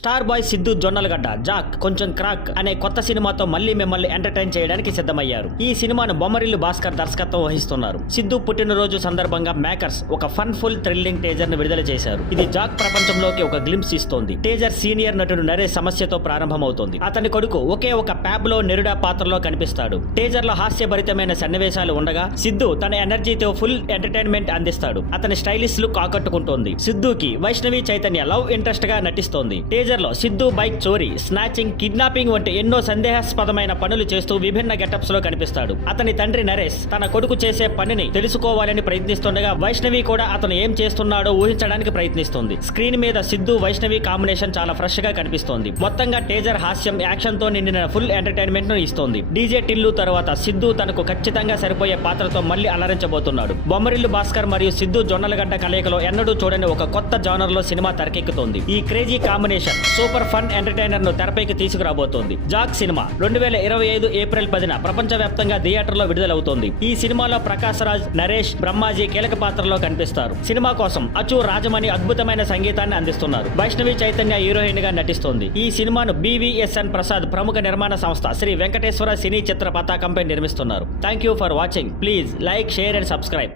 Star boy Siddhu Jonnalagadda Jack కొంచెం crack అనే కొత్త సినిమాతో మళ్ళీ మిమ్మల్ని ఎంటర్టైన్ చేయడానికి సిద్ధమయ్యారు. ఈ సినిమాను బొమ్మరిల్లు భాస్కర్ దర్శకత్వం వహిస్తున్నారు. సిద్ధు పుట్టినరోజు సందర్భంగా మేకర్స్ ఒక ఫన్ ఫుల్ థ్రిల్లింగ్ టేజర్ ను విడుదల చేశారు. ఇది జాక్ ప్రపంచంలోకి ఒక గ్లింప్స్ ఇస్తోంది. టేజర్ సీనియర్ నటుడు నరేష్ సమస్యతో ప్రారంభమవుతోంది. అతని కొడుకు ఒకే ఒక ప్యాబ్ లో నెరుడా పాత్రలో కనిపిస్తాడు. టేజర్ లో హాస్యభరితమైన సన్నివేశాలు ఉండగా సిద్ధు తన ఎనర్జీతో ఫుల్ ఎంటర్టైన్మెంట్ అందిస్తాడు. అతని స్టైలిష్ లుక్ ఆకట్టుకుంటోంది. సిద్ధుకి వైష్ణవి చైతన్య లవ్ ఇంట్రెస్ట్ గా నటిస్తోంది. టేజర్ లో సిద్ధు బైక్ చోరీ, స్నాచింగ్, కిడ్నాపింగ్ వంటి ఎన్నో సందేహాస్పదమైన పనులు చేస్తూ విభిన్న గెటప్స్ లో కనిపిస్తాడు. అతని తండ్రి నరేష్ తన కొడుకు చేసే పనిని తెలుసుకోవాలని ప్రయత్నిస్తుండగా వైష్ణవి కూడా అతను ఏం చేస్తున్నాడో ఊహించడానికి ప్రయత్నిస్తుంది. స్క్రీన్ మీద సిద్ధు వైష్ణవి కాంబినేషన్ చాలా ఫ్రెష్ గా కనిపిస్తోంది. మొత్తంగా టేజర్ హాస్యం, యాక్షన్ తో నిండిన ఫుల్ ఎంటర్టైన్మెంట్ ను ఇస్తోంది. డీజే టిల్లు తర్వాత సిద్ధు తనకు ఖచ్చితంగా సరిపోయే పాత్రతో మళ్ళీ అలరించబోతున్నాడు. బొమ్మరిల్లు భాస్కర్ మరియు సిద్ధు జొన్నలగడ్డ కలయికలో ఎన్నడూ చూడని ఒక కొత్త జానర్ లో సినిమా తెరకెక్కుతోంది. ఈ crazy combination super fun entertainer ను తెరపైకి తీసుకురాబోతోంది. జాక్ సినిమా 2025 ఏప్రిల్ 10న ప్రపంచవ్యాప్తంగా థియేటర్లో విడుదలవుతోంది. ఈ సినిమాలో ప్రకాశ్ రాజ్, నరేష్, బ్రహ్మాజీ కీలక పాత్రలో కనిపిస్తారు. సినిమా కోసం అచు రాజమణి అద్భుతమైన సంగీతాన్ని అందిస్తున్నారు. వైష్ణవి చైతన్య హీరోయిన్ గా నటిస్తోంది. ఈ సినిమాను BVSN ప్రసాద్ ప్రముఖ నిర్మాణ సంస్థ శ్రీ వెంకటేశ్వర సినీ చిత్ర పతాకంపై నిర్మిస్తున్నారు. Thank you for watching. Please like, share and subscribe.